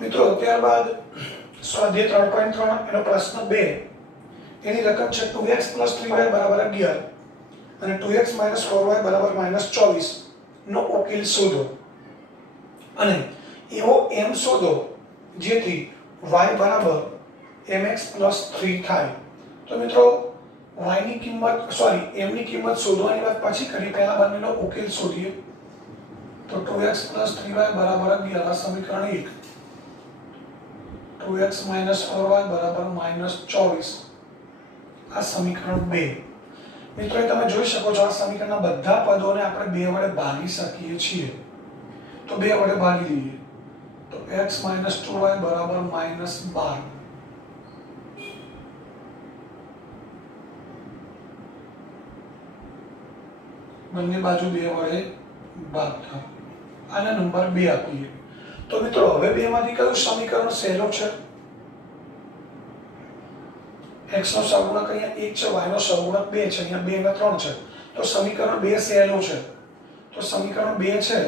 મિત્રો ત્યારબાદ સ્વાધ્યાય 3.3 એનો પ્રશ્ન 2 એની રકમ છે 2x + 3y = 11 અને 2x - 4y = -24 નો ઉકેલ શોધો અને એવો m શોધો જેથી y = mx + 3 થાય। તો મિત્રો y ની કિંમત m ની કિંમત શોધવાની વાત પછી કરી, પહેલા બંનેનો ઉકેલ શોધીએ। તો 2x + 3y = 11 આ સમીકરણ 1, 2x - 4y = -24 આ સમીકરણ 2। મિત્રો તમે જોઈ શકો છો આ સમીકરણના બધા પદોને આપણે 2 વડે ભાગી શકીએ છીએ। તો 2 વડે ભાગી દઈએ તો x - 2y = -12। બંને બાજુ 2 વડે ભાગતા આને નંબર 2 આપીએ। તો મિત્રો હવે 2 માંથી કયું સમીકરણ સહેલું છે? x નો સહગુણક અહીંયા 1 છે, y નો સહગુણક 2 છે, અહીંયા 2 અને 3 છે, તો સમીકરણ 2 સહેલું છે। તો સમીકરણ 2 છે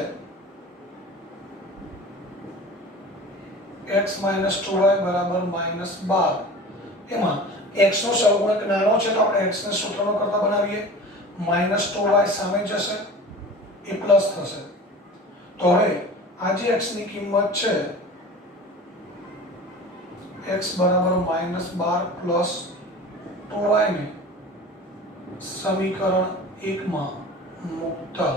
x - 2y = -12। એમાં x નો સહગુણક નાનો છે તો આપણે x ને સૂત્રનો કરતા બનાવીએ, -2y સામે જશે એ પ્લસ થશે। તો હવે આ જે x ની કિંમત છે x = -12 + 2y ને સમીકરણ 1 માં મૂકતા,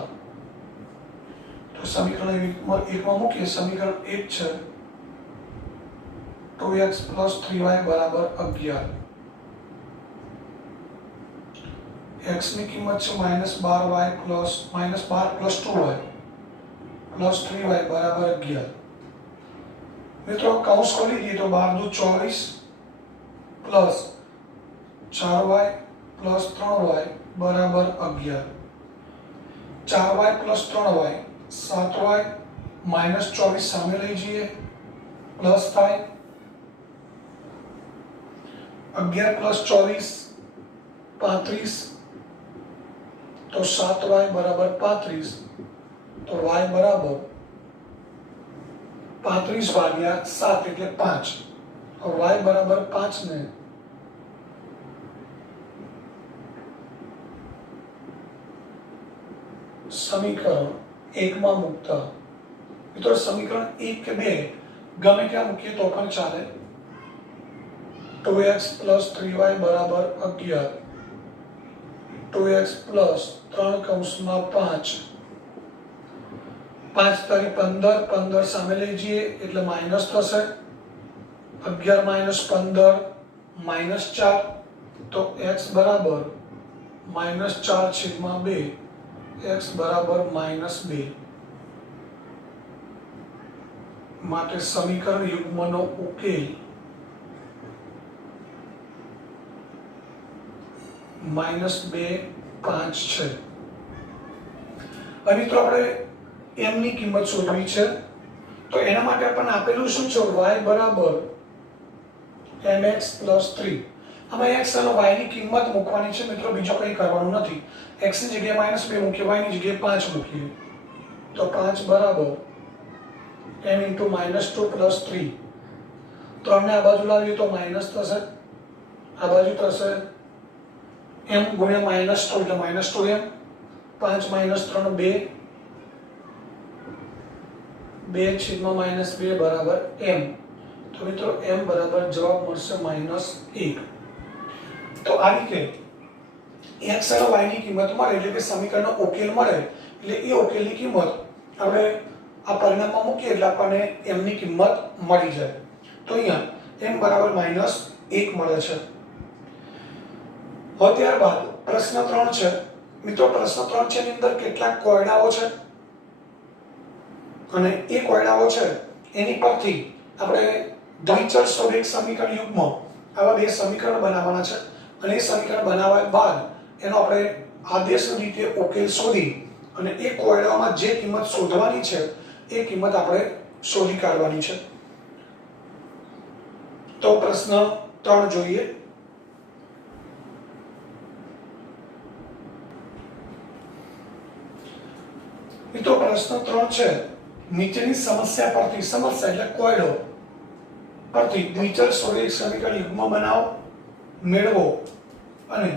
તો સમીકરણ 1 માં મૂકીએ, સમીકરણ 1 છે 2x + 3y = 11। x ની કિંમત છે -12y + 2y + 3y = 11। મિત્રો કૌંસ ખોલી દઈએ તો 12 દુ 24 પ્લસ 4y પ્લસ 3y બરાબર 11। 4y plus 3y 7y minus 24 સામે લઈ જઈએ પ્લસ થાય 11 પ્લસ 24 35, તો 7y બરાબર 35, તો y બરાબર 35 ભાગ્યા 7 એટલે 5, તો y બરાબર 5 ને સમીકરણ 1 માં મૂકતા, મિત્રો સમીકરણ 1 કે 2 ગમે ત્યાં મૂકીએ તો પણ ચાલે। 2x + 3y = 11, 2x + 3 કૌંસમાં 5, 5 તારી 15, 15 સામે લઈ જઈએ એટલે માઇનસ થશે, 11 - 15 -4, તો x બરાબર -4/2, x બરાબર -2। માટે સમીકરણ યુગ્મનો ઉકેલ -2, 5 છે। અને મિત્રો આપણે m ની કિંમત શોધવી છે, તો એના માટે આપણને આપેલું શું છે? y બરાબર mx + 3। આમાં x અને y ની કિંમત મૂકવાની છે મિત્રો, બીજો કંઈ કરવાનું નથી। x ની જગ્યાએ -2 મૂકીએ, y ની જગ્યાએ 5 મૂકીએ, તો 5 બરાબર m × -2 + 3। 3 ને આ બાજુ લાવીએ તો માઇનસ થશે, આ બાજુ થશે m × -2 એટલે -2m, 5 - 3 2, 2/-2 બરાબર m। તો મિત્રો m બરાબર જવાબ મળશે -1। તો આ રીતે x અને y ની કિંમત મળે એટલે કે સમીકરણનો ઉકેલ મળે એટલે એ ઉકેલની કિંમત આપણે આ પરિણામમાં મૂકીએ એટલે આપણને m ની કિંમત મળી જાય। તો અહીંયા m બરાબર -1 મળે છે। હવે ત્યારબાદ પ્રશ્ન 3 છે। મિત્રો પ્રશ્ન 3 છે એની અંદર કેટલાક કોયડાઓ છે અને એ કોયડાઓ છે એની પરથી આપણે દ્વિચલ સ્વરૂપ સમીકરણ યુગ્મ આવા 2 સમીકરણ બનાવવાના છે અને એ સમીકરણ બનાવ્યા બાદ એનો આપણે આદેશ રીતે ઉકેલ શોધી અને એ કોયડાઓમાં જે કિંમત શોધવાની છે એ કિંમત આપણે શોધી કાઢવાની છે। તો પ્રશ્ન 3 જોઈએ। મિત્રો પ્રશ્ન 3 છે, નીચેની સમસ્યા પરથી, સમસ્યા એટલે કોયડો, પરથી દ્વિચલ સ્વરૂપે સમીકરણ યુગ્મ બનાવો, મેળવો અને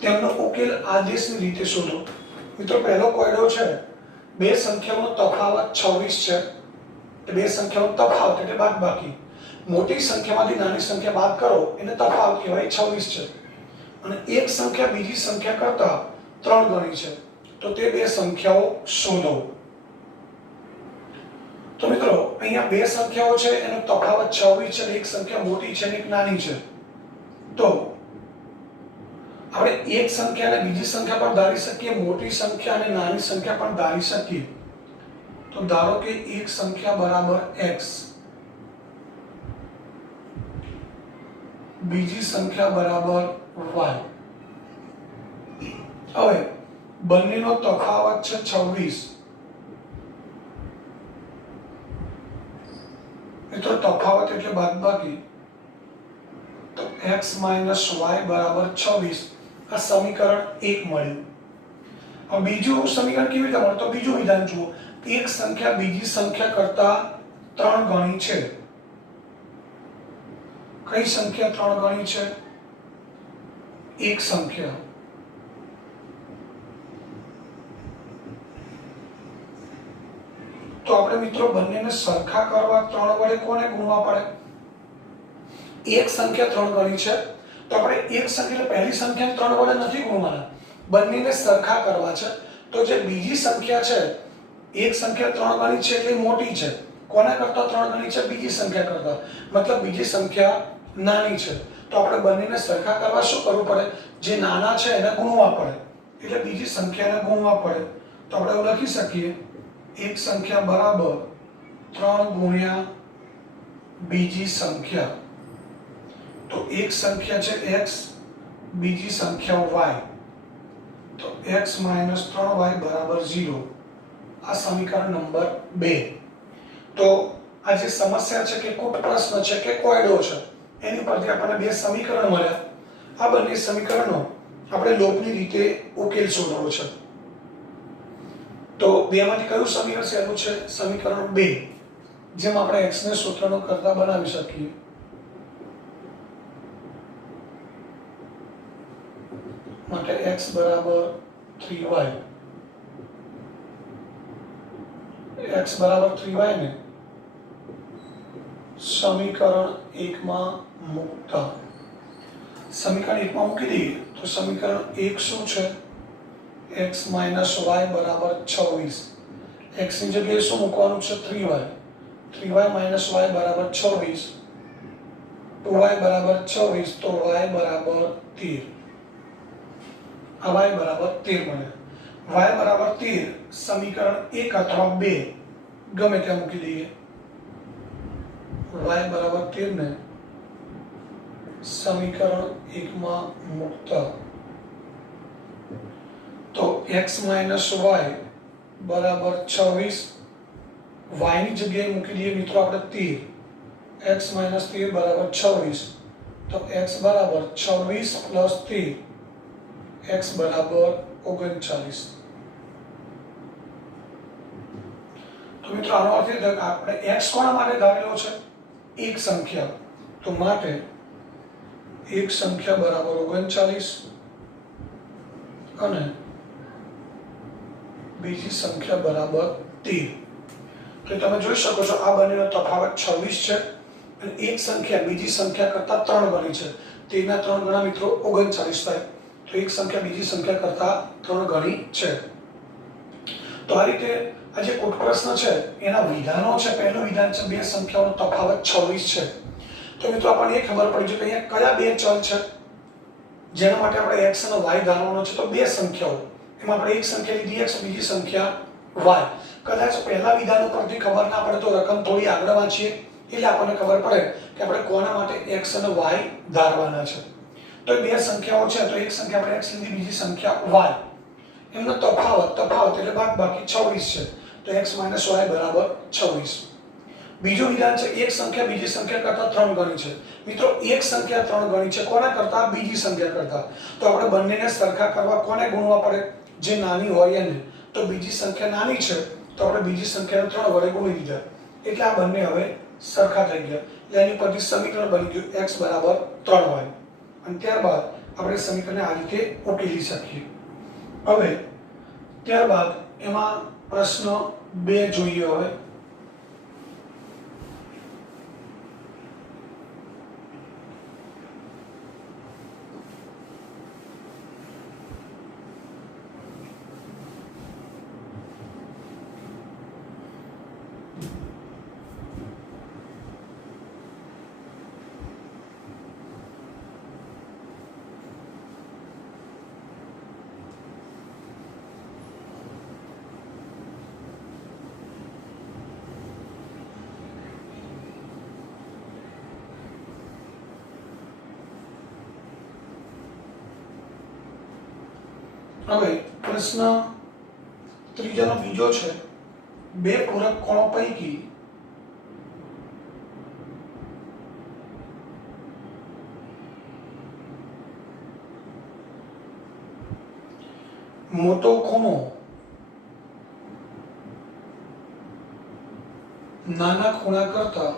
તેમનો ઉકેલ આદેશની રીતે શોધો. મિત્રો પહેલો કોયડો છે, બે સંખ્યાઓનો તફાવત 26 છે. બે સંખ્યાઓનો તફાવત એટલે બાદબાકી. મોટી સંખ્યામાંથી નાની સંખ્યા બાદ કરો એને તફાવત કહેવાય, 26 છે. અને એક સંખ્યા બીજી સંખ્યા કરતા 3 ગણી છે, તો તે બે સંખ્યાઓ શોધો. તો મિત્રો અહીંયા બે સંખ્યાઓ છે, એનો તફાવત 26 છે, એક સંખ્યા મોટી છે અને એક નાની છે. તો આપણે એક સંખ્યાને બીજી સંખ્યા પર ધારી શકીએ, મોટી સંખ્યા અને નાની સંખ્યા પણ ધારી શકીએ. તો ધારો કે એક સંખ્યા બરાબર x, બીજી સંખ્યા બરાબર y. હવે બંનેનો તફાવત છે 26. મિત્રો તફાવત એટલે બાદબાકી. તો x - y બરાબર 26. આ સમીકરણ 1 મળ્યું. હવે બીજું સમીકરણ કેવી રીતે મળે? તો બીજું વિધાન જુઓ, એક સંખ્યા બીજી સંખ્યા કરતા 3 ગણી છે. કઈ સંખ્યા 3 ગણી છે? એક સંખ્યા. તો આપણે મિત્રો બંનેને સરખા કરવા 3 વડે કોને ગુણવા પડે? એક સંખ્યા 3 ગણી છે, તો આપણે એક સંખ્યા પહેલી સંખ્યાને 3 વડે નથી ગુણવાના, બંનેને સરખા કરવા છે. તો જે બીજી સંખ્યા છે, એક સંખ્યા 3 ગણી છે એટલે મોટી છે. કોના કરતા 3 ગણી છે? બીજી સંખ્યા કરતા. મતલબ બીજી સંખ્યા નાની છે. તો આપણે બંનેને સરખા કરવા શું કરવું પડે? જે નાના છે એને ગુણવા પડે, એટલે બીજી સંખ્યાને ગુણવા પડે. તો આપણે એવું લખી શકીએ, એક સંખ્યા બરાબર 3 ગુણ્યા બીજી સંખ્યા. તો એક સંખ્યા છે x, બીજી સંખ્યા y. તો x - 3y બરાબર 0. આ સમીકરણ નંબર 2. તો આ જે સમસ્યા છે કે કુટ પ્રશ્ન છે કે કોયડો છે, એની પરથી આપણને બે સમીકરણ મળ્યા. આ બંને સમીકરણો આપણે લોપની રીતે ઉકેલ શોધવો છે. તો બેમાંથી કયું સમીકરણ સહેલું છે? સમીકરણ 2, જેમ આપણે x ને સૂત્રનો કરતા બનાવી શકીએ. માટે x બરાબર 3y. x બરાબર 3y ને સમીકરણ 1 માં મૂકતા, સમીકરણ 1 માં મૂકી દઈએ તો સમીકરણ 1 શું છે? x - y બરાબર 26. x ની જગ્યાએ શું મૂકવાનું છે? 3y. 3y - y બરાબર 26. 2y બરાબર 24, તો y બરાબર 13. આ y બરાબર 13 મળે. y બરાબર 13 સમીકરણ 1 અથવા 2 ગમે ત્યાં મૂકી દઈએ. y બરાબર 13 ને સમીકરણ 1 માં મૂકતા, તો x - y બરાબર 26, y ની જગ્યાએ મૂકી દઈએ મિત્રો આપણે 13. x - 13 બરાબર 26, તો x બરાબર 26 + 13, x બરાબર 39. તો મિત્રો આનો અર્થ એ થાય કે આપણે x કોના માટે ધારેલો છે? એક સંખ્યા. તો માટે એક સંખ્યા બરાબર 39 અને બીજી સંખ્યા બરાબર 13. તો તમે જોઈ શકો છો આ બંનેનો તફાવત 26 છે અને એક સંખ્યા બીજી સંખ્યા કરતા 3 ગણી છે. 13 ના 3 ગણા મિત્રો 39 થાય. તો એક સંખ્યા બીજી સંખ્યા કરતા 3 ગણી છે. તો આ રીતે આ જે કુટ પ્રશ્ન છે એના વિધાનો છે. પહેલું વિધાન છે બે સંખ્યાઓનો તફાવત 26 છે. તો મિત્રો આપણને એ ખબર પડી છે કે અહીંયા કયા બે ચલ છે જેના માટે આપણે x અને y ધારવાનો છે? તો બે સંખ્યાઓ, એમાં આપણે એક સંખ્યા લીધી x, બીજી સંખ્યા y. કદાચ પહેલા વિધાન ઉપરથી ખબર ના પડે તો રકમ થોડી આગળ વાંચીએ એટલે આપણને ખબર પડે કે આપણે કોના માટે x અને y ધારવાના છે. તો બે સંખ્યાઓ છે, તો એક સંખ્યા આપણે x લીધી, બીજી સંખ્યા y. એમનો તફાવત એટલે બાદબાકી 26 છે. તો x - y બરાબર 26. બીજું વિધાન છે એક સંખ્યા બીજી સંખ્યા કરતા 3 ગણી છે. મિત્રો એક સંખ્યા 3 ગણી છે કોના કરતા? બીજી સંખ્યા કરતા. તો આપણે બંનેને સરખા કરવા કોને ગુણવા પડે? જે નાની હોય એને. તો બીજી સંખ્યા નાની છે, તો આપણે બીજી સંખ્યાને 3 વડે ગુણી દીધા. એટલે આ બંને હવે સરખા થઈ ગયા. એટલે એની પરથી સમીકરણ બની ગયું x બરાબર 3y. અને ત્યારબાદ આપણે સમીકરણને આ રીતે ઉકેલી શકીએ. હવે ત્યારબાદ એમાં પ્રશ્ન 2 જોઈએ. હવે હવે પ્રશ્ન ત્રીજાનો બીજો છે. બે પૂરક કોણો પૈકી મોટો ખૂણો નાના ખૂણા કરતા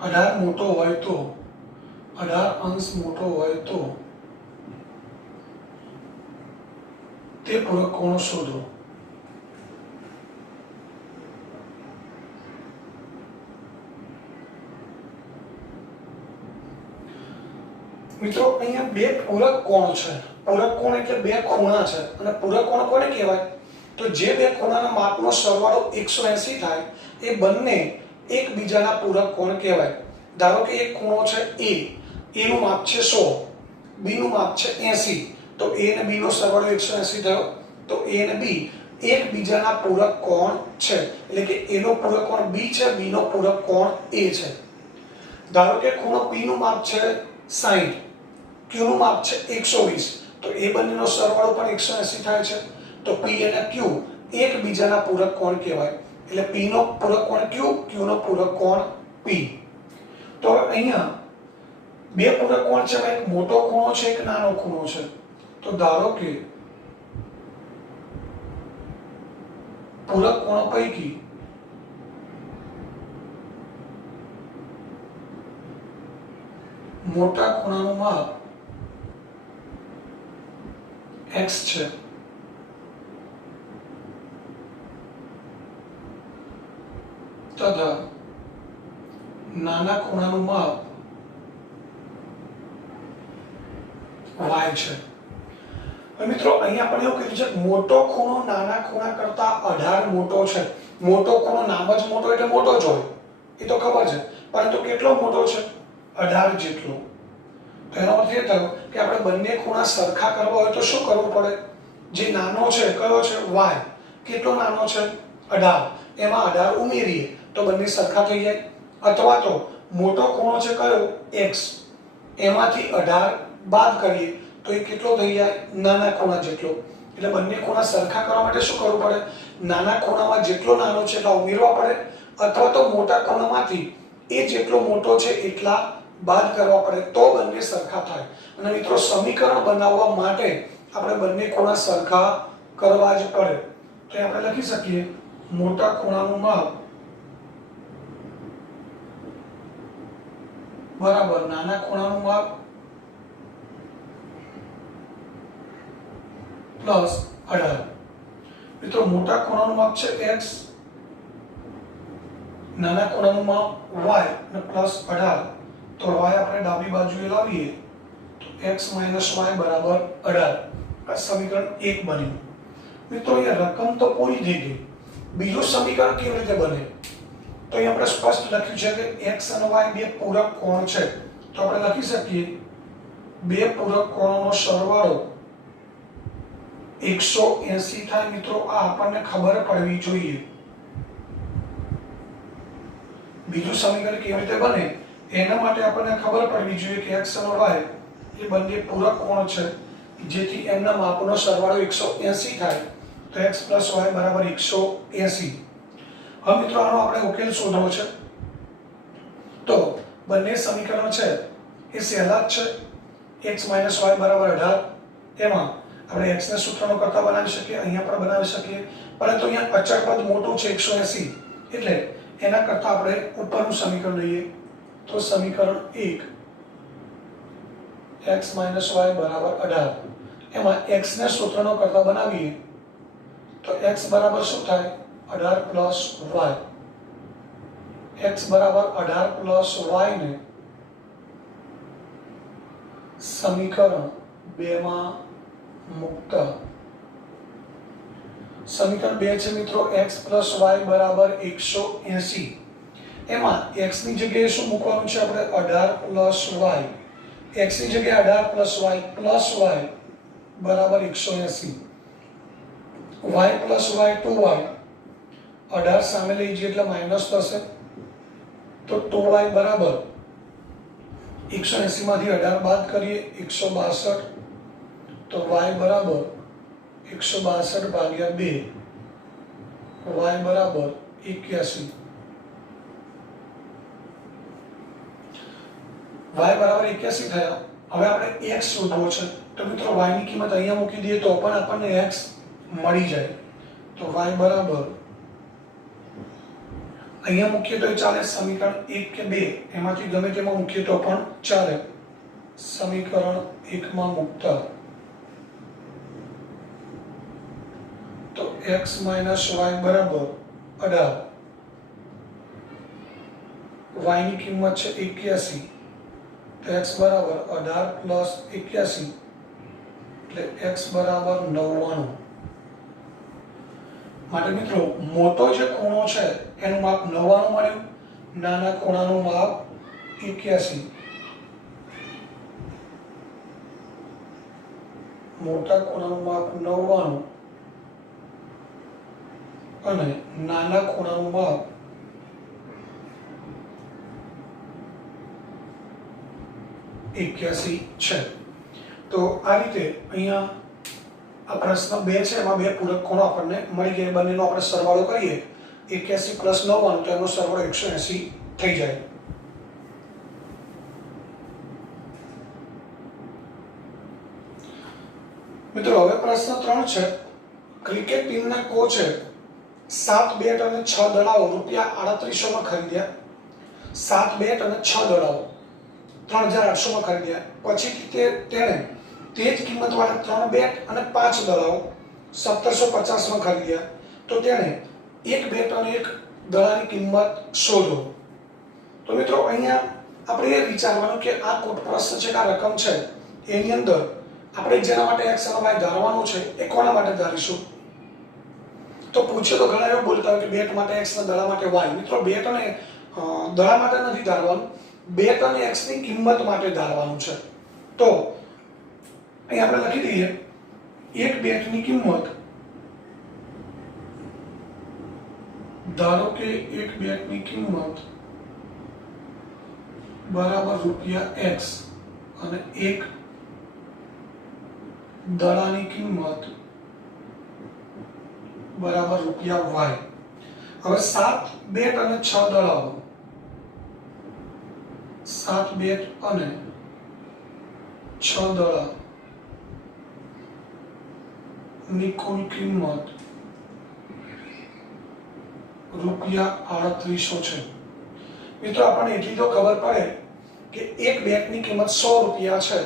18 મોટો હોય તો 18 અંશ મોટો હોય તો તે પૂરક કોણ શોધો. મિત્રો અહીંયા બે પૂરક કોણ છે. પૂરક કોણ એટલે બે ખૂણા છે. અને પૂરક કોણ કોને કહેવાય? તો જે બે ખૂણાના માપનો સરવાળો 180 થાય એ બંને એકબીજાના પૂરક કોણ કહેવાય. ધારો કે એક ખૂણો છે A, A નું માપ છે 100, B નું માપ છે 80, તો A અને B નો સરવાળો 180 થયો. તો A અને B એકબીજાના પૂરક કોણ છે. એટલે કે A નો પૂરક કોણ B છે, B નો પૂરક કોણ A છે. ધારો કે ખૂણો P નું માપ છે 60, Q નું માપ છે 120, તો એ બંનેનો સરવાળો પણ 180 થાય છે. તો P અને Q એકબીજાના પૂરક કોણ કહેવાય. એટલે P નો પૂરક કોણ Q, Q નો પૂરક કોણ P. તો અહીંયા બે પૂરક કોણ છે. એક મોટો ખૂણો છે, એક નાનો ખૂણો છે. તો ધારો કે પૂરક કોણો પૈકી મોટા ખૂણાનું માપ x છે તથા નાના ખૂણાનું માપ y છે. મિત્રો અહીંયા આપણે એવું કીધું છે મોટો ખૂણો નાના ખૂણા કરતા 18 મોટો છે. મોટો ખૂણો નામ જ મોટો એટલે મોટો જ હોય, એ તો ખબર છે. પરંતુ કેટલો મોટો છે? 18 જેટલો. તો એનો અર્થ એ થયો કે આપણે બંને ખૂણા સરખા કરવા હોય તો શું કરવું પડે? જે નાનો છે કયો છે? y. કેટલો નાનો છે? 18. એમાં 18 ઉમેરીએ તો બંને સરખા થઈ જાય. અથવા તો મોટો ખૂણો છે કયો? x. એમાંથી 18 બાદ કરીએ તો એ કેટલો થઈ જાય? નાના ખૂણા જેટલો. એટલે બંને ખૂણા સરખા કરવા માટે શું કરવું પડે? નાના ખૂણામાં જેટલો નાનો છે એટલા ઉમેરવા પડે, અથવા તો મોટા ખૂણામાંથી એ જેટલો મોટો છે એટલા બાદ કરવા પડે, તો બંને સરખા થાય. અને મિત્રો સમીકરણ બનાવવા માટે આપણે બંને ખૂણા સરખા કરવા જ પડે. તો આપણે લખી શકીએ મોટા ખૂણાનું માપ બરાબર નાના ખૂણાનું માપ પ્લસ 18. મિત્રો મોટા ખૂણાનું માપ છે x, નાના ખૂણાનું માપ y અને પ્લસ 18. તો y આપણે ડાબી બાજુએ લાવીએ તો x - y બરાબર 18. આ સમીકરણ 1 બન્યું. મિત્રો અહીંયા રકમ તો પૂરી થઈ ગઈ. બીજું સમીકરણ કેવી રીતે બને? તો અહીં આપણે સ્પષ્ટ લખ્યું છે કે x અને y બે પૂરક કોણ છે. તો આપણે લખી શકીએ બે પૂરક કોણોનો સરવાળો 180 થાય. મિત્રો આ આપણને ખબર પડવી જોઈએ. બીજું સમીકરણ કેવી રીતે બને એના માટે આપણને ખબર પડવી જોઈએ કે x અને y એ બંને પૂરક કોણ છે, જેથી એમના માપનો સરવાળો 180 થાય. તો x + y = 180. હવે મિત્રો આનો આપણે ઉકેલ શોધવો છે. તો બંને સમીકરણો છે એ સહેલા જ છે. x - y = 18. એમાં આપણે x ને સૂત્રનો કરતા બનાવી શકીએ, અહીંયા પણ બનાવી શકીએ, પરંતુ અહીંયા અચળ પદ મોટું છે 180, એટલે એના કરતા આપણે ઉપરનું સમીકરણ લઈએ. તો સમીકરણ 1 x - y બરાબર 18. એમાં x ને સૂત્રનો કરતા બનાવીએ તો x બરાબર શું થાય? 18 પ્લસ y. x બરાબર 18 પ્લસ y ને સમીકરણ 2 માં મૂકતા સમીકરણ 2 છે મિત્રો x પ્લસ y બરાબર 180. એમાં x ની જગ્યાએ શું મૂકવાનું છે આપણે? 18 પ્લસ y. x ની જગ્યાએ 18 પ્લસ y પ્લસ y બરાબર 180. y plus y 2y. 18 સામે લઈ જઈએ એટલે માઇનસ થશે, તો 2y બરાબર 180 માંથી 18 બાદ કરીએ 162, તો y બરાબર 162 ભાગ્યા 2, y બરાબર 81. y બરાબર 81 થયા. હવે આપણે x શોધવો છે, તો મિત્રો y ની કિંમત અહીંયા મૂકી દઈએ તો પણ આપણને x મળી જાય. તો y બરાબર અહીંયા મૂકીએ તો ચાલે, સમીકરણ 1 કે 2 એમાંથી ગમે તેમાં મૂકીએ તો પણ ચાલે. સમીકરણ 1 માં મૂકતા તો x - y બરાબર 18. y ની કિંમત છે 81, તો x બરાબર 18 પ્લસ 81 એટલે x બરાબર 99. માટે મિત્રો મોટો જે ખૂણો છે એનું માપ 99 મળ્યું, નાના ખૂણાનું માપ 81. મોટા ખૂણાનું માપ 99 અને નાના ખૂણાનું માપ 81 છે. તો આ રીતે અહીંયા આ પ્રશ્ન 2 છે એમાં બે પૂરક ખૂણો આપણને મળી ગયા. બંનેનો આપણે સરવાળો કરીએ 81 પ્લસ 99 તો એનો સરવાળો 180 થઈ જાય. મિત્રો હવે પ્રશ્ન 3 છે. ક્રિકેટ ટીમના કોચે 7 બેટ અને 6 દડાઓ રૂપિયા 3800 માં ખરીદ્યા. 7 બેટ અને 6 દડાઓ 3800 માં ખરીદ્યા. પછીથી તેણે તે જ કિંમતવાળા 3 બેટ અને 5 દડાઓ 1750 માં ખરીદ્યા. તો તેણે એક બેટ અને એક દડાની કિંમત શોધો. તો મિત્રો અહીંયા આપણે એ વિચારવાનું કે આ કોટ પ્રશ્ન છે, આ રકમ છે, એની અંદર આપણે જેના માટે x અને y ધારવાનું છે એ કોના માટે ધારીશું? તો પૂછે તો ઘણા એવું બોલતા હોય કે બેટ માટે x અને દડા માટે y. મિત્રો બેટ અને દડા માટે નથી ધારવાનું, બેટ અને x ની કિંમત માટે ધારવાનું છે. તો અહીં આપણે લખી દઈએ એક બેટની કિંમત, ધારો કે એક બેટની કિંમત બરાબર રૂપિયા x અને એક દડાની કિંમત બરાબર રૂપિયા y. હવે 7 બેટ અને 6 દડાઓ, 7 બેટ અને 6 દડા ની કુલ કિંમત રૂપિયા 3800 છે. મિત્રો આપણને એટલી તો ખબર પડે કે એક બેટની કિંમત 100 રૂપિયા છે.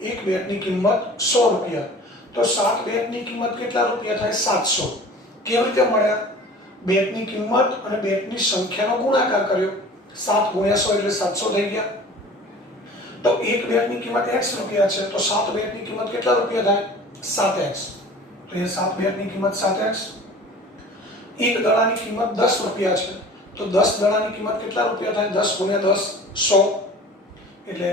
એક બેટની કિંમત 100 રૂપિયા, તો 7 બેટની કિંમત કેટલા રૂપિયા થાય? 700. કેવી રીતે મળ્યા? બેટની કિંમત અને બેટની સંખ્યાનો ગુણાકાર કર્યો. 7 ગુણ્યા 100 એટલે 700 થઈ ગયા. તો એક બેટની કિંમત x રૂપિયા છે, તો 7 બેટની કિંમત કેટલા રૂપિયા થાય? 7x. તો એ 7 બેટની કિંમત 7x. એક દડાની કિંમત 10 રૂપિયા છે, તો 10 દડાની કિંમત કેટલા રૂપિયા થાય? 10 ગુણ્યા 10 100. એટલે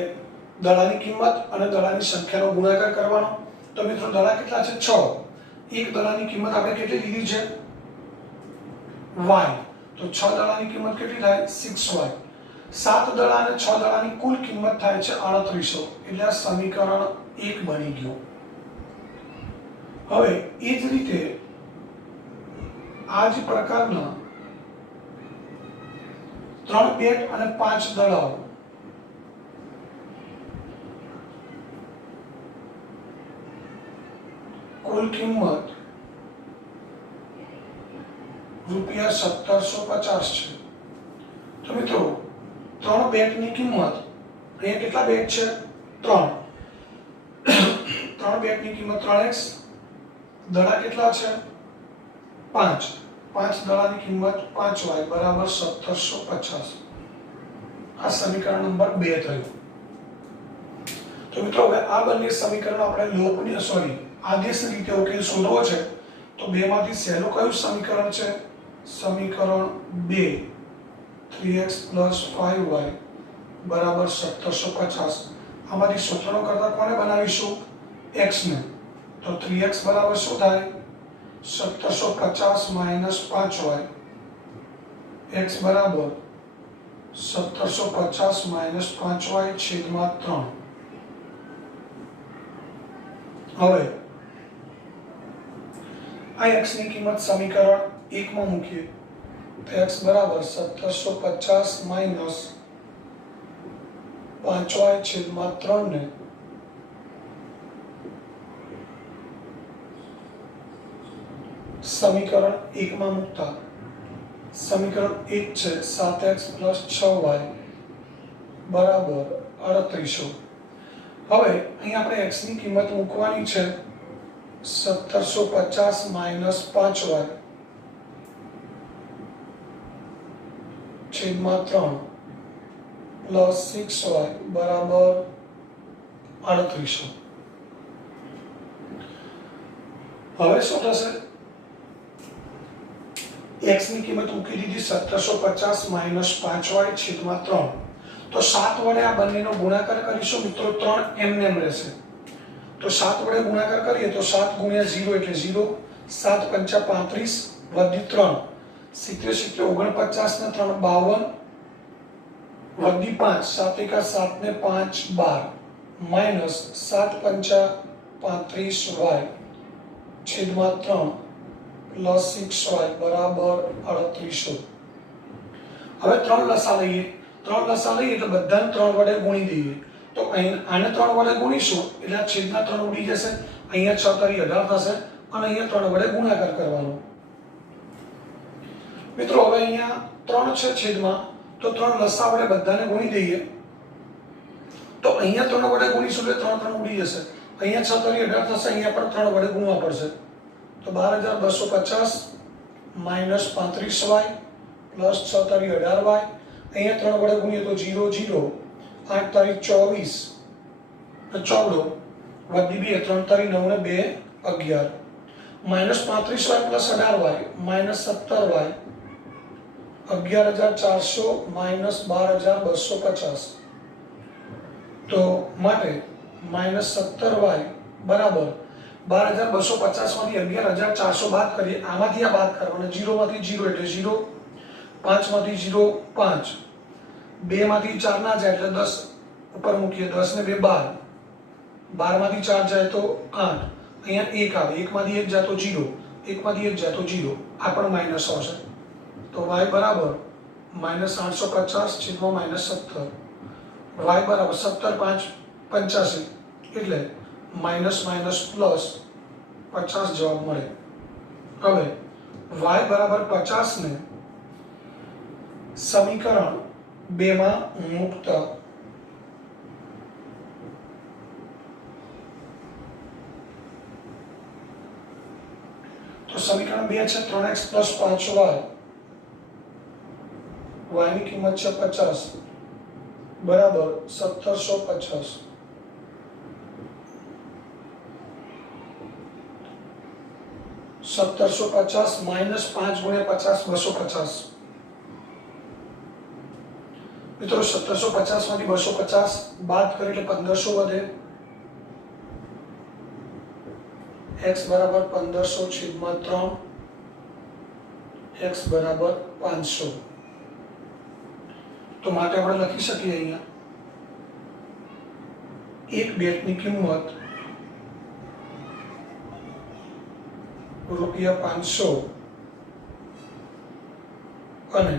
દડાની કિંમત અને દડાની સંખ્યાનો ગુણાકાર કરવાનો. તો મિત્રો દડા કેટલા છે? 6. એક દડાની કિંમત આપણે કેટલી લીધી છે? y. તો 6 દડાની કિંમત કેટલી થાય? 6y. 7 દડા અને 6 દડાની કુલ કિંમત થાય છે 3800. એટલે આ સમીકરણ 1 બની ગયું. હવે એ જ રીતે આ જ પ્રકારના 3 બેટ અને 5 દડાઓ કુલ કિંમત રૂપિયા 1750 છે. તો મિત્રો 3 બેટની કિંમત, અહીંયા કેટલા બેટ છે? 3. 3 બેટની કિંમત 3x, દડા કેટલા છે? 5. 5 દડાની કિંમત 5y બરાબર 1750. આ સમીકરણ નંબર 2 થયું. તો મિત્રો હવે આ બંને સમીકરણો આપણે લોપની આદેશની રીતે ઉકેલ શોધવો છે. તો બેમાંથી સહેલું કયું સમીકરણ છે? સમીકરણ 2 3x + 5y બરાબર 1750. આમાંથી સૂત્રનો કરતા કોને બનાવીશું? x ને. તો 3x બરાબર શું થાય? 1750 - 5y. x બરાબર 1750 - 5y છેદમાં 3. હવે આ x ની કિંમત સમીકરણ 1 માં મૂકીએ તો x બરાબર 1750 - 5y છેદમાં 3 ને સમીકરણ 1 માં મૂકતા સમીકરણ 1 છે 7x + 6y બરાબર 3800. હવે અહીં આપણે x ની કિંમત મૂકવાની છે 1750 - 5y છેદમાં 3 + 6y બરાબર 3800. હવે શું થશે? x ની કિંમત મૂકી દીધી 1750 - 5y છેદમાં 3. તો 7 વડે આ બંનેનો ગુણાકાર કરીશું મિત્રો. 3 એમ રહેશે. તો 7 વડે ગુણાકાર કરીએ તો 7 × 0 એટલે 0. 7 × 5 = 35 વધી 3 70 49 ને 3 52 વધી 5 7 × 7 ને 5 12 માઈનસ 7 × 5 35y છેદમાં 3 + 6y બરાબર 3800. હવે 3 લસા લઈએ. 3 લસા લઈએ તો બધાને 3 વડે ગુણી દઈએ. તો અહીં આને 3 વડે ગુણીશું એટલે આ છેદના 3 ઉડી જશે. અહીંયા 6 × 18 થશે અને અહીંયા 3 વડે ગુણાકાર કરવાનો. મિત્રો હવે અહીંયા 3 છે છેદમાં, તો 3 લસા વડે બધાને ગુણી દઈએ. તો અહીંયા 3 વડે ગુણીશું એટલે 3 3 ઉડી જશે. અહીંયા 6 × 18 થશે, અહીંયા પણ 3 વડે ગુણવા પડશે. તો 12250 - 35y + 6 × 18y. અહીંયા 3 વડે ગુણીએ તો 0 0 8 તારીખ 24 14 વધી 2 3 તારીખ 9 ને 2 11 -35y + 18y -17y 11400 - 12250. તો માટે -17y બરાબર 12250 માંથી 11400 બાદ કરીએ. આમાંથી આ બાદ કરવાના. 0 માંથી 0 એટલે 0, 5 માંથી 0 5, 2 માંથી 4 ના જાય એટલે 10 ઉપર મૂકીએ. 10 ને 2 12, 12 માંથી 4 જાય તો 8. અહીંયા 1 આવે. 1 માંથી 1 જાય તો 0, 1 માંથી 1 જાય તો 0. આ પણ માઈનસ આવશે. તો y બરાબર -850 છેદમાં -17. y બરાબર 17 5 85 એટલે માઈનસ માઈનસ પ્લસ 50 જવાબ મળે. હવે y બરાબર 50 ને સમીકરણ 2 માં મૂકતા તો સમીકરણ 2 છે 3x + 5y. y ની કિંમત છે 50 બરાબર 1750. -5 × 50 250. મિત્રો 1750 માંથી 250 બાદ કરીએ એટલે 1500 વધે. x બરાબર 1500 છેદમાં 3, x બરાબર 500. તો માટે આપણે લખી શકીએ અહીંયા એક બેટની કિંમત ₹500 અને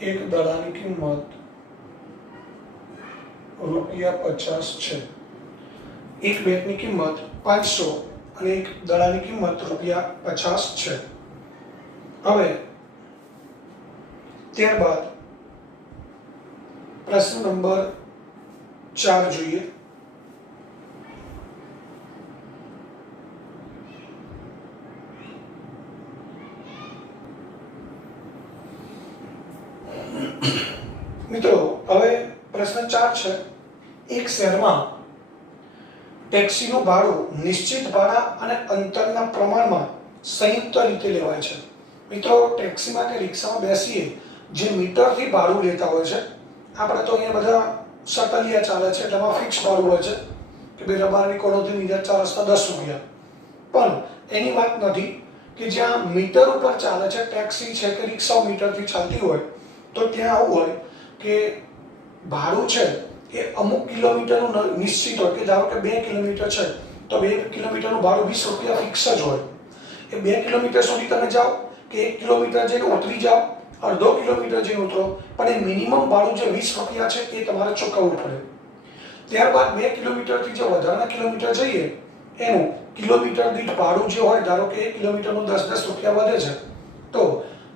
એક દડાની કિંમત ₹50 છે. એક બેગની કિંમત 500 અને એક દડાની કિંમત ₹50 છે. હવે ત્યારબાદ પ્રશ્ન નંબર 4 જોઈએ. મિત્રો હવે પ્રશ્ન 4 છે. એક શહેરમાં ટેક્સીનું ભાડું નિશ્ચિત ભાડા અને અંતરના પ્રમાણમાં સંયુક્ત રીતે લેવાય છે. મિત્રો ટેક્સીમાં કે રિક્ષામાં બેસીએ જે મીટરથી ભાડું લેતા હોય છે, આપણે તો અહીંયા બધા શટલિયા ચાલે છે એટલે એમાં ફિક્સ ભાડું હોય છે કે ભાઈ રબારની કોલોથી નીચે 4 રસ્તા ₹10. પણ એની વાત નથી કે જ્યાં મીટર ઉપર ચાલે છે, ટેક્સી છે કે રિક્ષાઓ મીટરથી ચાલતી હોય, તો ત્યાં આવું હોય કે ભાડું છે એ અમુક કિલોમીટરનું નિશ્ચિત હોય. કે ધારો કે 2 કિલોમીટર છે તો 2 કિલોમીટરનું ભાડું ₹20 ફિક્સ જ હોય. એ 2 કિલોમીટર સુધી તમે જાઓ કે 1 કિલોમીટર જઈને ઉતરી જાઓ, અડધો કિલોમીટર જઈને ઉતરો, પણ એ મિનિમમ ભાડું જે ₹20 છે એ તમારે ચૂકવવું પડે. ત્યારબાદ 2 કિલોમીટરથી જે વધારાના કિલોમીટર જઈએ એનું કિલોમીટર દીઠ ભાડું જે હોય, ધારો કે 1 કિલોમીટરનું ₹10 વધે છે તો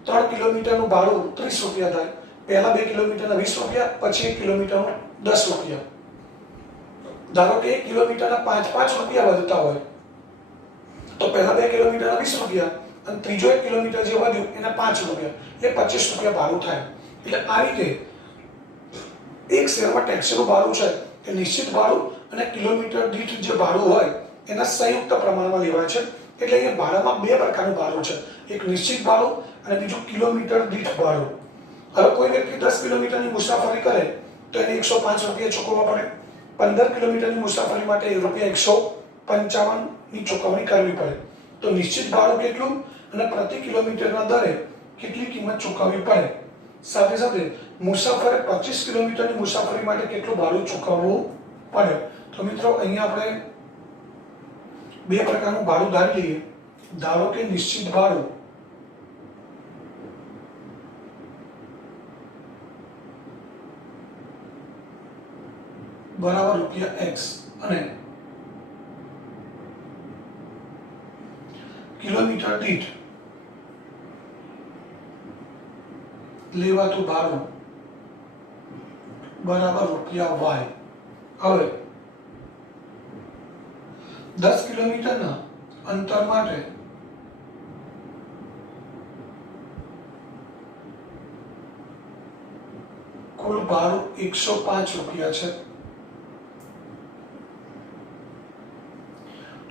3 કિલોમીટરનું ભાડું ₹30 થાય. પહેલા 2 કિલોમીટરના ₹20, પછી 1 કિલોમીટરનું ₹10. ધારો કે 1 કિલોમીટરના ₹5 વધતા હોય તો પહેલા 2 કિલોમીટરના ₹20 અને ત્રીજો 1 કિલોમીટર જે વધ્યું એના ₹5 એ ₹25 ભાડું થાય. એટલે આ રીતે એક શહેરમાં ટેક્સીનું ભાડું છે એ નિશ્ચિત ભાડું અને કિલોમીટર દીઠ જે ભાડું હોય એના સંયુક્ત પ્રમાણમાં લેવાય છે. એટલે અહીંયા ભાડામાં બે પ્રકારનું ભાડું છે, એક નિશ્ચિત ભાડું અને બીજું કિલોમીટર દીઠ ભાડું. હવે કોઈ વ્યક્તિ 10 કિલોમીટરની મુસાફરી કરે તો એને ₹105 ચૂકવવા પડે. 15 કિલોમીટરની મુસાફરી માટે ₹155ની ચૂકવણી કરવી પડે. તો નિશ્ચિત ભાડું કેટલું અને પ્રતિ કિલોમીટરના દરે કેટલી કિંમત ચૂકવવી પડે. સાથે સાથે મુસાફરે 25 કિલોમીટરની મુસાફરી માટે કેટલું ભાડું ચૂકવવું પડે. તો મિત્રો અહીંયા આપણે બે પ્રકારનું ભાડું ધારી લઈએ. ધારો કે નિશ્ચિત ભાડું બરાબર ₹X અને કિલોમીટર દીઠ લેવાતું ભાડું બરાબર ₹Y. હવે 10 કિલોમીટરના અંતર માટે કુલ ભાડું ₹105 છે.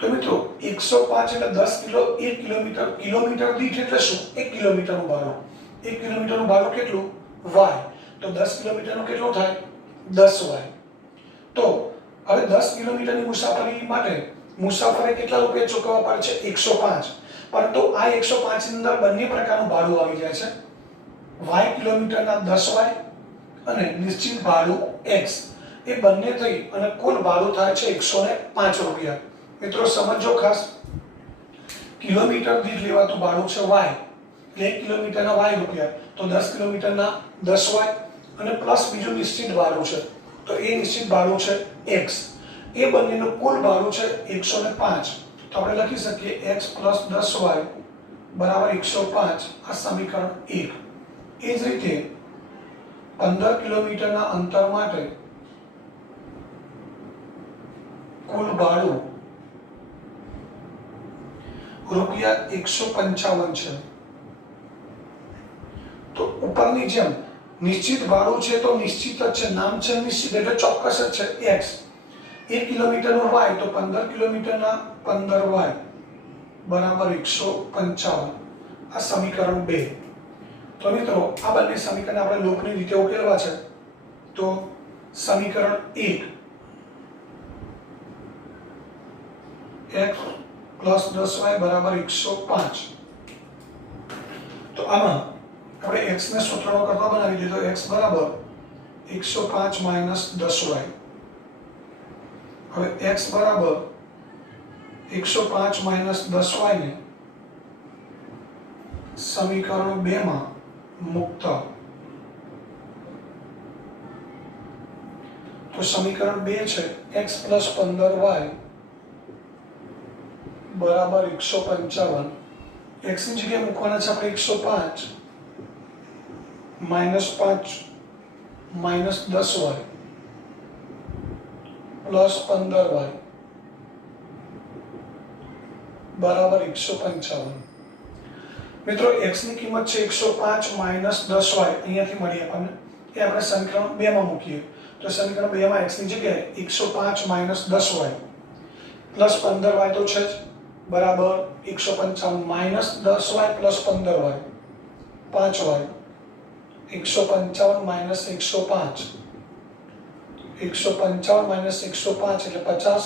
તો મિત્રો 105 એટલે 1 કિલોમીટર દીઠ એટલે શું? 1 કિલોમીટરનું ભાડું. 1 કિલોમીટરનું ભાડું કેટલું? Y. તો 10 કિલોમીટરનું કેટલું થાય? 10Y. તો હવે 10 કિલોમીટરની મુસાફરી માટે મુસાફરે કેટલા રૂપિયા ચૂકવવા પડે છે? 105. પરંતુ આ 105 ની અંદર બંને પ્રકારનું ભાડું આવી જાય છે. Y કિલોમીટરના 10Y અને નિશ્ચિત ભાડું X. એ બંને થઈ અને કુલ ભાડું થાય છે ₹105. મિત્રો સમજો ખાસ, કિલોમીટર દીઠ લેવાતું ભાડું છે Y, એટલે 1 કિલોમીટરના Y રૂપિયા, તો 10 કિલોમીટરના 10Y અને પ્લસ બીજું નિશ્ચિત ભાડું છે, તો એ નિશ્ચિત ભાડું છે X. એ બંનેનું કુલ ભાડું છે 105. તો આપણે લખી શકીએ X + 10Y = 105. આ સમીકરણ 1. એ જ રીતે 15 કિલોમીટરના અંતર માટે કુલ ભાડું ₹155 છે. તો ઉપરની જેમ નિશ્ચિત ભાડું છે તો નિશ્ચિત જ છે, નામ છે નિશ્ચિત એટલે ચોક્કસ જ છે X. 1 કિલોમીટરનું Y તો 15 કિલોમીટરના 15Y = 155. આ સમીકરણ 2. તો મિત્રો આ બંને સમીકરણ આપણે લોપની રીતે ઉકેલવા છે. તો સમીકરણ 1 X + 10Y = 105. તો આમાં આપણે X ને સૂત્રનો કરતા બનાવી દીધો. X = 105 - 10Y. હવે X = 105 - 10Y ને સમીકરણ 2 માં મૂકતા તો તો સમીકરણ 2 છે x + 15y બરાબર 155. x ની જગ્યાએ મૂકવાના છે આપણે 105 -5 -10y + 15y બરાબર 155. મિત્રો x ની કિંમત છે 105 - 10y અહીંયાથી મળી આપણને. એ આપણે સમીકરણ 2 માં મૂકીએ તો સમીકરણ 2 માં x ની જગ્યાએ 105 - 10y + 15y તો છે જ બરાબર 155 - 10y + 15y 5y 155 - 105 155 - 105 એટલે 50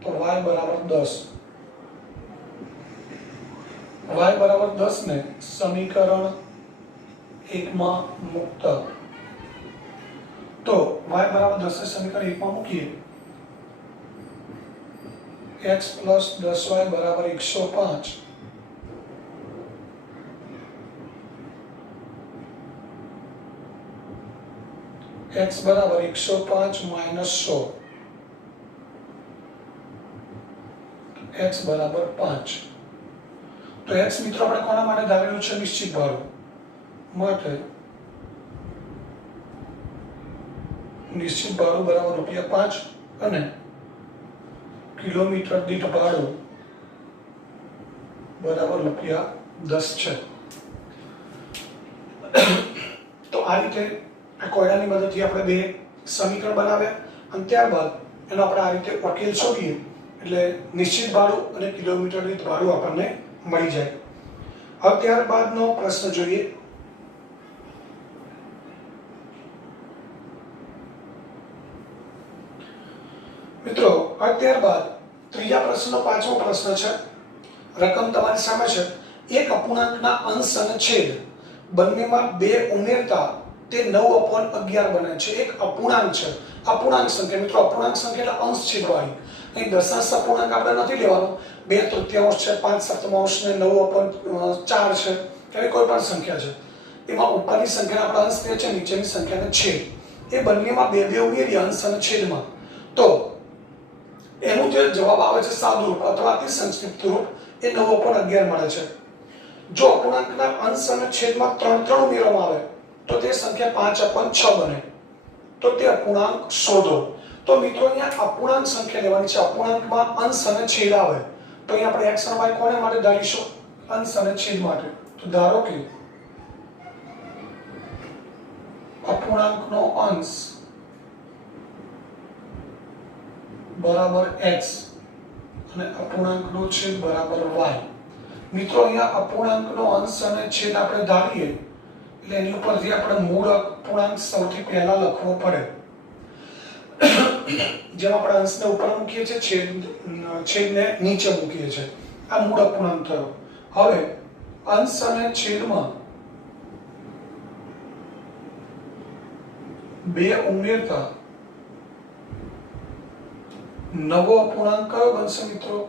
તો y બરાબર 10. y બરાબર 10 ને સમીકરણ 1 માં મૂકતા તો y બરાબર 10 ને સમીકરણ 1 માં મૂકીએ x + 10y બરાબર 105 x બરાબર 105 - 100 x બરાબર 5. તો x મિત્રો આપણે કોના માટે ધારેલું છે? નિશ્ચિત ભાડું માટે નિશ્ચિત ભાડું બરાબર ₹5 અને કિલોમીટર દીઠ ભાડું બરાબર ₹10 છે. તો આ રીતે આ કોયડાની મદદથી આપણે બે સમીકરણ બનાવ્યા અને ત્યારબાદ એનો આપણે આ રીતે ઉકેલ શોધીએ એટલે નિશ્ચિત ભાડું અને કિલોમીટર દીઠ ભાડું આપણને મળી જાય. હવે ત્યારબાદનો પ્રશ્ન જોઈએ. મિત્રો ત્યારબાદ ત્રીજા પ્રશ્નનો પાંચમો પ્રશ્ન છે. રકમ તમારી સામે છે. એક અપૂર્ણાંકના અંશ અને છેદ બંનેમાં 2 ઉમેરતા તે 9/11 બને છે. એક અપૂર્ણાંક છે. અપૂર્ણાંક સંખ્યા મિત્રો અપૂર્ણાંક સંખ્યા એટલે અંશ છેદવાળી. અહીં દશાંશ અપૂર્ણાંક આપણે નથી લેવાનો. 2/3 છે, 5/7 ને 9/4 છે, એવી કોઈ પણ સંખ્યા છે. એમાં ઉપરની સંખ્યાને આપણે અંશ કહે છે, નીચેની સંખ્યાને છેદ. એ બંનેમાં 2 ઉમેરીએ અંશ અને છેદમાં તો એનું જે જવાબ આવે છે સાદુરૂપ અથવા અતિ સંક્ષિપ્ત રૂપ એ 9/11 મળે છે. જો અપૂર્ણાંકના અંશ અને છેદમાં 3 ઉમેરવામાં આવે તો તે સંખ્યા 5/6 બને. તો તે અપૂર્ણાંક શોધો. તો મિત્રો અહીંયા અપૂર્ણાંક સંખ્યા લેવાની છે. અપૂર્ણાંકમાં અંશ અને છેદ આવે તો અહીંયા આપણે x અને y કોને માટે ધારીશું? અંશ અને છેદ માટે. તો ધારો કે અપૂર્ણાંકનો અંશ બરાબર x અને અપૂર્ણાંકનો છેદ બરાબર y. મિત્રો અહીંયા અપૂર્ણાંકનો અંશ અને છેદ આપણે ધારીએ એટલે એની ઉપરથી આપણે મૂળ અપૂર્ણાંક સૌથી પહેલા લખવો પડે. જેમ આપણે અંશને ઉપર મૂકીએ છીએ, છેદને નીચે મૂકીએ છીએ. આ મૂળ અપૂર્ણાંક થયો. હવે અંશ અને છેદમાં 2 ઉમેરતા નવો અપૂર્ણાંક કયો બનશે મિત્રો?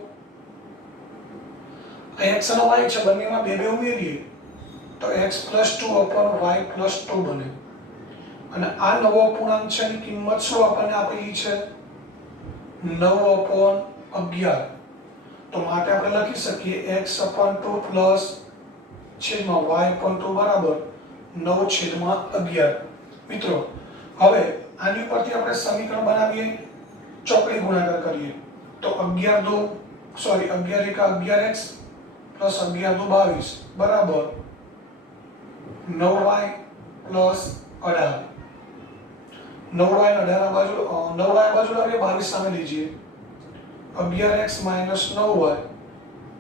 x અને y છે, બંનેમાં 2 ઉમેરીએ તો x + 2/y + 2 બને. અને આ નવો અપૂર્ણાંક છે એની કિંમત શું આપણને આપેલી છે? 9/11. તો માટે આપણે લખી શકીએ x/2 પ્લસ છેદમાં y/2 બરાબર 9/11. મિત્રો હવે આની પરથી આપણે સમીકરણ બનાવીએ, ચોકડી ગુણાકાર કરીએ તો 11 એકા 11x પ્લસ 11 દુ 22 બરાબર 9y પ્લસ 18. 9y અને 18 બાજુ 9y બાજુ લાવીએ, 22 સામે લીજીએ. 11x માઇનસ 9y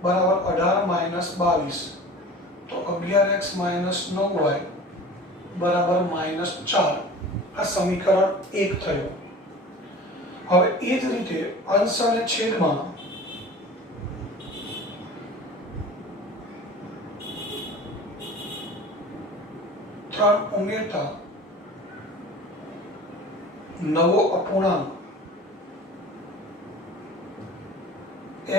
બરાબર 18 માઇનસ 22. તો 11x માઇનસ 9y બરાબર -4. આ સમીકરણ 1 થયું. હવે એ જ રીતે અંશ અને છેદમાં ઉમેરતા નવો અપૂર્ણાંક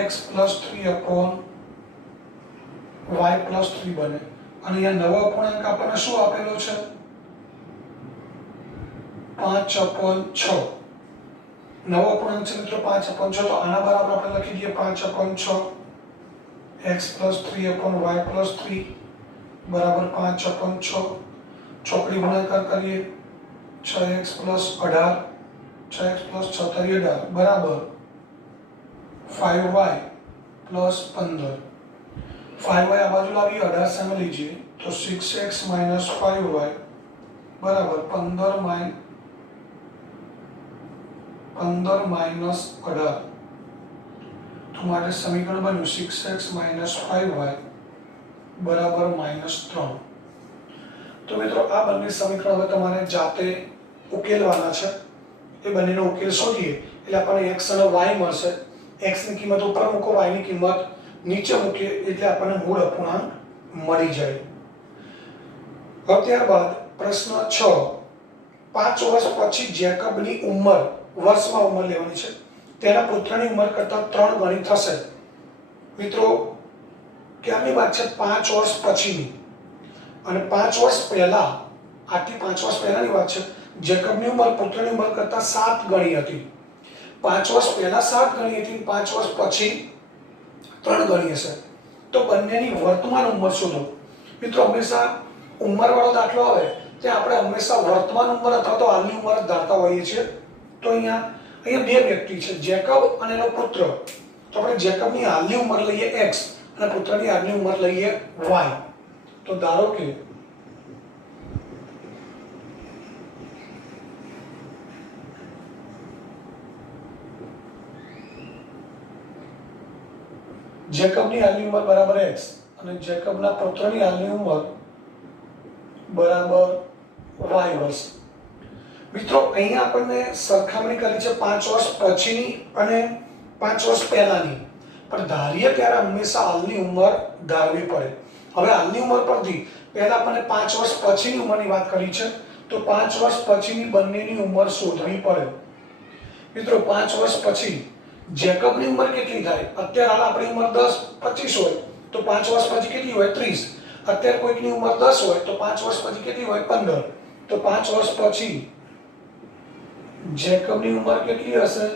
x + 3/y + 3 બને. અને અહીંયા નવો અપૂર્ણાંક આપણને શું આપેલો છે? 5/6. નવો અપૂર્ણાંક છે મિત્રો 5/6, તો આના બરાબર આપણે લખી દઈએ 5/6 x + 3/y + 3 બરાબર 5/6. ચોકડી ગુણાકાર કરીએ 6x + 18 6x + 6 = 18 બરાબર 5y + 15. 5y આ બાજુ લાવીએ 18 સામે લીજીએ તો 6x - 5y બરાબર 15 - 18. તો માટે સમીકરણ બન્યું 6x - 5y બરાબર -3. તો મિત્રો આ બંને સમીકરણ હવે તમારે જાતે ઉકેલવાના છે. એ બંનેનો ઉકેલ શોધીએ એટલે આપણને x અને y મળશે. x ની કિંમત ઉપર મૂકો, y ની કિંમત નીચે મૂકીએ એટલે આપણને મૂળ અપૂર્ણાંક મળી જાય. હવે ત્યારબાદ પ્રશ્ન 6. 5 વર્ષ પછી જેકબની ઉંમર વર્ષમાં ઉંમર લેવાની છે. તેના પુત્રની ઉંમર કરતાં 3 ગણી થશે. મિત્રો ક્યારની વાત છે? 5 વર્ષ પછીની. અને 5 વર્ષ પહેલા, આટલી 5 વર્ષ પહેલાની વાત છે. જેકબની ઉંમર પુત્રની ઉંમર કરતાં 7 ગણી હતી. 5 વર્ષ પહેલા 7 ગણી હતી, 5 વર્ષ પછી 3 ગણી હશે. તો બંનેની વર્તમાન ઉંમર શોધો. મિત્રો હંમેશા ઉંમરવાળો દાખલો આવે તે આપણે હંમેશા વર્તમાન ઉંમર અથવા તો હાલની ઉંમર જ ધારતા હોઈએ છીએ. તો અહીંયા બે વ્યક્તિ છે, જેકબ અને એનો પુત્ર. તો આપણે જેકબની હાલની ઉંમર લઈએ x અને પુત્રની હાલની ઉંમર લઈએ y. તો ધારો કે જેકબની હાલની ઉંમર બરાબર x અને જેકબના પુત્રની હાલની ઉંમર બરાબર y વર્ષ. મિત્રો અહીંયા આપણને સરખામણી કરી છે 5 વર્ષ પછીની અને 5 વર્ષ પહેલાની. પણ ધારીએ ત્યારે હંમેશા હાલની ઉંમર ધારવી પડે. હવે હાલની ઉંમર પરથી પહેલા આપણને 5 વર્ષ પછીની ઉંમરની વાત કરી છે, તો 5 વર્ષ પછીની બંનેની ઉંમર શોધવી પડે. મિત્રો 5 વર્ષ પછી જેકબની ઉંમર કેટલી થાય? અત્યારે હાલ આપણી ઉંમર 10-25 હોય તો 5 વર્ષ પછી કેટલી હોય? 30. અત્યારે કોઈકની ઉંમર 10 હોય તો 5 વર્ષ પછી કેટલી હોય? 15. તો 5 વર્ષ પછી જેકબની ઉંમર કેટલી હશે?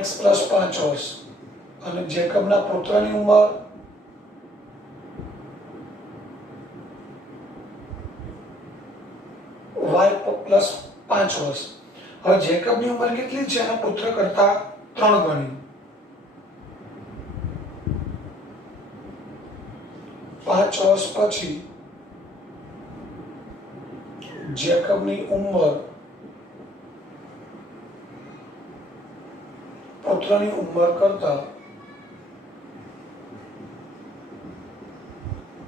x + 5 વર્ષ. અને જેકબના પુત્રની ઉંમર y + 5 વર્ષ. હવે જેકબની ઉંમર કેટલી છે? એના પુત્ર કરતા 3 ગણી. 5 વર્ષ પછી જેકબની ઉંમર પુત્રની ઉંમર કરતા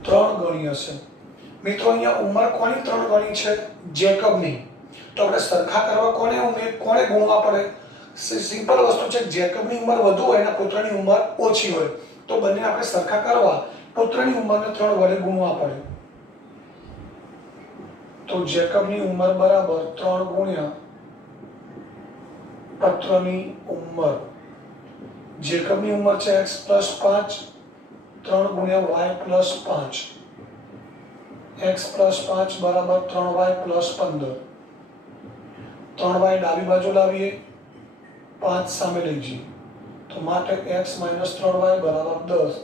3 ગણી હશે. મિત્રો અહીંયા ઉંમર કોની 3 ગણી છે? જેકબની. તો આપણે સરખા કરવા કોને ગુણવા પડે? સિમ્પલ વસ્તુ છે. જેકબની ઉંમર વધુ હોય અને પુત્રની ઉંમર ઓછી હોય તો બંને આપણે સરખા કરવા પુત્રની ઉંમરને 3 વડે ગુણવા પડે. તો જેકબની ઉંમર બરાબર 3 ગુણ્યા પુત્રની ઉંમર. જેકબની ઉંમર છે x + 5, 3 ગુણ્યા y + 5. x + 5 બરાબર 3y + 15. 3y ડાબી બાજુ લાવીએ, 5 સામે લઈ જઈએ તો માટે x - 3y બરાબર 10.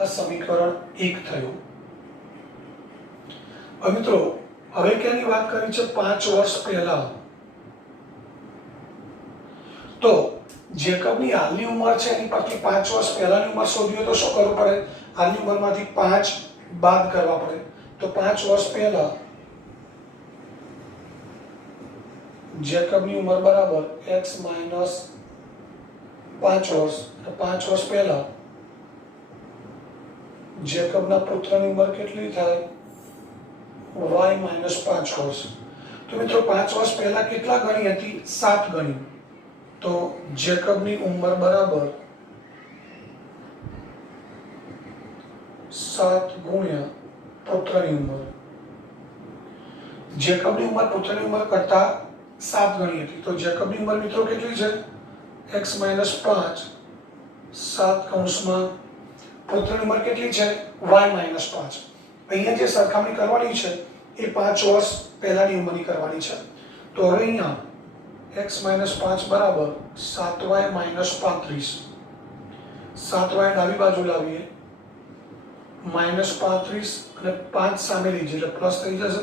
આ સમીકરણ 1 થયું. હવે મિત્રો હવે ક્યાંની વાત કરી છે? 5 વર્ષ પહેલા. તો જેકબની હાલની ઉંમર છે એની પરથી 5 વર્ષ પહેલાની ઉંમર શોધવી હોય તો શું કરવું પડે? હાલની ઉંમરમાંથી 5 બાદ કરવા પડે. તો 5 વર્ષ પહેલા જેકબની ઉંમર બરાબર x - 5 વર્ષ. તો 5 વર્ષ પહેલા જેકબના પુત્રની ઉંમર કેટલી થાય? y - 5 વર્ષ. તો મિત્રો 5 વર્ષ પહેલા કેટલા ગણી હતી? 7 ગણી. તો જેકબની ઉંમર બરાબર 7 ગુણ્યા પુત્રની ઉંમર. જેકબની ઉંમર પુત્રની ઉંમર કરતા 7 ગણી હતી. તો જેકબની ઉંમર મિત્રો કેટલી છે? x - 5 7 કૌંસમાં પુત્રની ઉંમર કેટલી છે? y - 5. અહીંયા જે સરખામણી કરવાની છે એ 5 વર્ષ પહેલાની ઉંમરની કરવાની છે. તો હવે અહીંયા x માઇનસ 5 બરાબર 7y માઇનસ 35. 7y ડાબી બાજુ લાવીએ, માઇનસ 35 અને 5 સામે લઈ જઈએ એટલે પ્લસ થઈ જશે.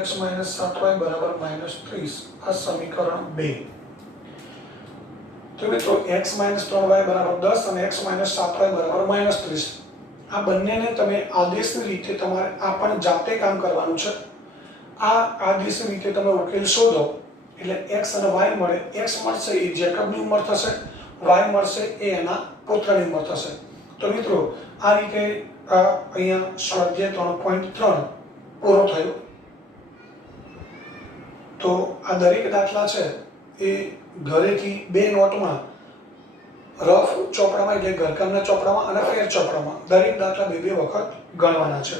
x માઇનસ 7y બરાબર માઇનસ 30. આ સમીકરણ 2. તો મિત્રો x માઇનસ 3y બરાબર 10 અને x માઇનસ 7y બરાબર માઇનસ 30. આ બંનેને તમે આદેશની રીતે તમારે આ પણ જાતે કામ કરવાનું છે. આ આદેશની રીતે તમે ઉકેલ શોધો એટલે x અને y મળે. x મળશે એ જેકબની ઉંમર થશે, y મળશે એ એના પુત્રની ઉંમર થશે. તો મિત્રો આ રીતે અહીંયા સ્વાધ્યાય 3.3 પૂરો થયો. તો આ દરેક દાખલા છે એ ઘરેથી 2 નોટમાં રફ ચોપડામાં એટલે ઘરકામના ચોપડામાં અને ફેર ચોપડામાં દરેક દાખલા 2 વખત ગણવાના છે.